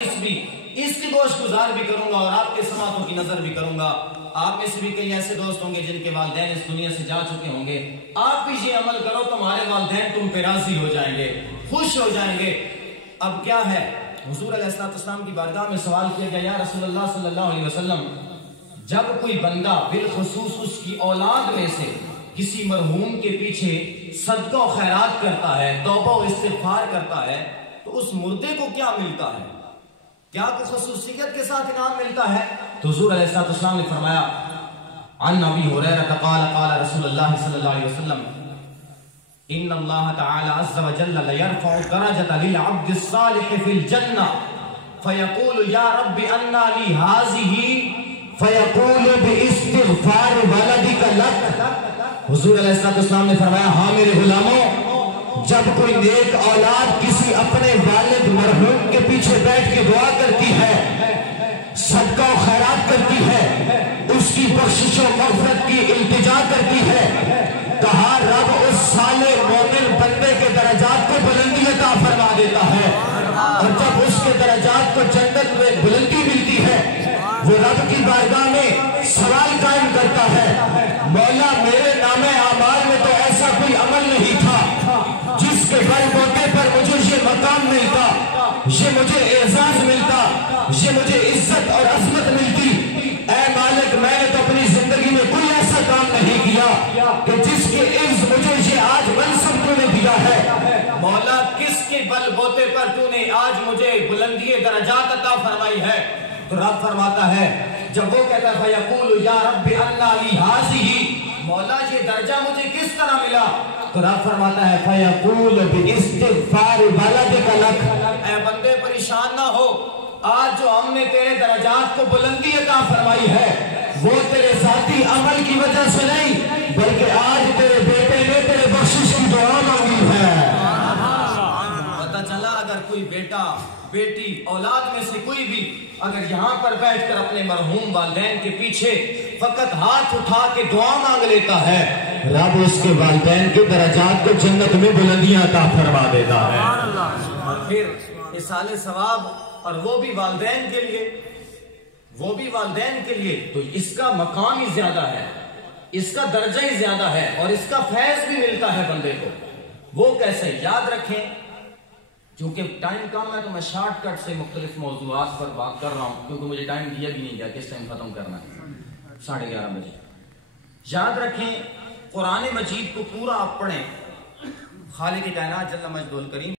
اس کی گوشت گزار بھی کروں گا اور آپ کے سماعتوں کی نظر بھی کروں گا۔ آپ میں سے بھی کئی ایسے دوست ہوں گے جن کے والدین اس دنیا سے جا چکے ہوں گے، آپ بھی یہ عمل کرو، تمہارے والدین تم پہ راضی ہو جائیں گے، خوش ہو جائیں گے۔ اب کیا ہے، حضور علیہ السلام کی بارگاہ میں سوال کیا گیا، یا رسول اللہ صلی اللہ علیہ وسلم، جب کوئی بندہ بالخصوص اس کی اولاد میں سے کسی مرحوم کے پیچھے صدقہ و خیرات کرتا ہے، توبہ و استغفار کرتا ہے، تو اس مردے کو کیا ملتا ہے؟ کیا کوئی خصوصیت کے ساتھ انعام ملتا ہے؟ تو حضور علیہ السلام نے فرمایا، عن ابی ہریرہ قال قال رسول اللہ صلی اللہ علیہ وسلم، ان اللہ تعالی عز وجل لیرفع درجۃ للعبد الصالح فی الجنہ فیقول یا رب انا لی ہذہ فیقول باستغفار ولدک لک۔ حضور علیہ السلام نے فرمایا، ہاں میرے غلاموں، جب کوئی نیک اولاد کسی اپنے والد مرحوم کے پیچھے بیٹھ کے دعا کرتی ہے، صدقہ و خیرات کرتی ہے، اس کی بخشش و مغفرت کی التجا کرتی ہے، کہا رب اس صالح مومن بندے کے درجات کو بلندی عطا فرما دیتا ہے، اور جب اس کے درجات کو جنت میں بلندی ملتی ہے، وہ رب کی بارگاہ میں سوال قائم کرتا ہے، مولا میرے نام اعمال میں تو ایسا کوئی عمل نہیں تھا جس کے بل بوتے پر مجھے یہ مقام ملتا، یہ مجھے اعزاز ملتا، یہ مجھے عزت اور عظمت ملتی۔ اے مالک، میں نے تو اپنی زندگی میں کوئی ایسا کام نہیں کیا کہ جس کے عز مجھے یہ آج منصب تو نے دیا ہے، مولا کس کے بل بوتے پر تو نے آج مجھے بلندی درجات عطا فرمائی ہے؟ تو رب فرماتا ہے، جب وہ کہتا ہے فیقول یا رب انا لی ہذہ، مولا یہ درجہ مجھے کس طرح ملا؟ تو رب فرماتا ہے فیقول باستغفار ولدک لک، اے بندے پریشان نہ ہو، آج جو ہم نے تیرے درجات کو بلندی عطا فرمائی ہے وہ تیرے ذاتی عمل کی وجہ سے نہیں، بلکہ آج تیرے بیٹے نے تیرے بخشش کی دعا مانگی ہے۔ پتہ چلا، اگر کوئی بیٹا بیٹی اولاد میں سے کوئی بھی اگر یہاں پر بیٹھ کر اپنے مرحوم والدین کے پیچھے فقط ہاتھ اٹھا کے دعا مانگ لیتا ہے، رب اس کے والدین کے درجات کو جنت میں بلندیاں عطا فرما دیتا ہے، اور پھر اصال ثواب، اور وہ بھی والدین کے لیے، وہ بھی والدین کے لیے، تو اس کا مقام ہی زیادہ ہے، اس کا درجہ ہی زیادہ ہے، اور اس کا فیض بھی ملتا ہے بندے کو۔ وہ کیسے؟ یاد رکھیں، چونکہ ٹائم کم ہے تو میں شارٹ کٹ سے مختلف موضوعات پر بات کر رہا ہوں، کیونکہ مجھے ٹائم دیا بھی نہیں گیا کس ٹائم ختم کرنا ہے، 11:30 بجے۔ یاد رکھیں، قرآن مجید کو پورا آپ پڑھیں، خالق کائنات جل مجدہ الکریم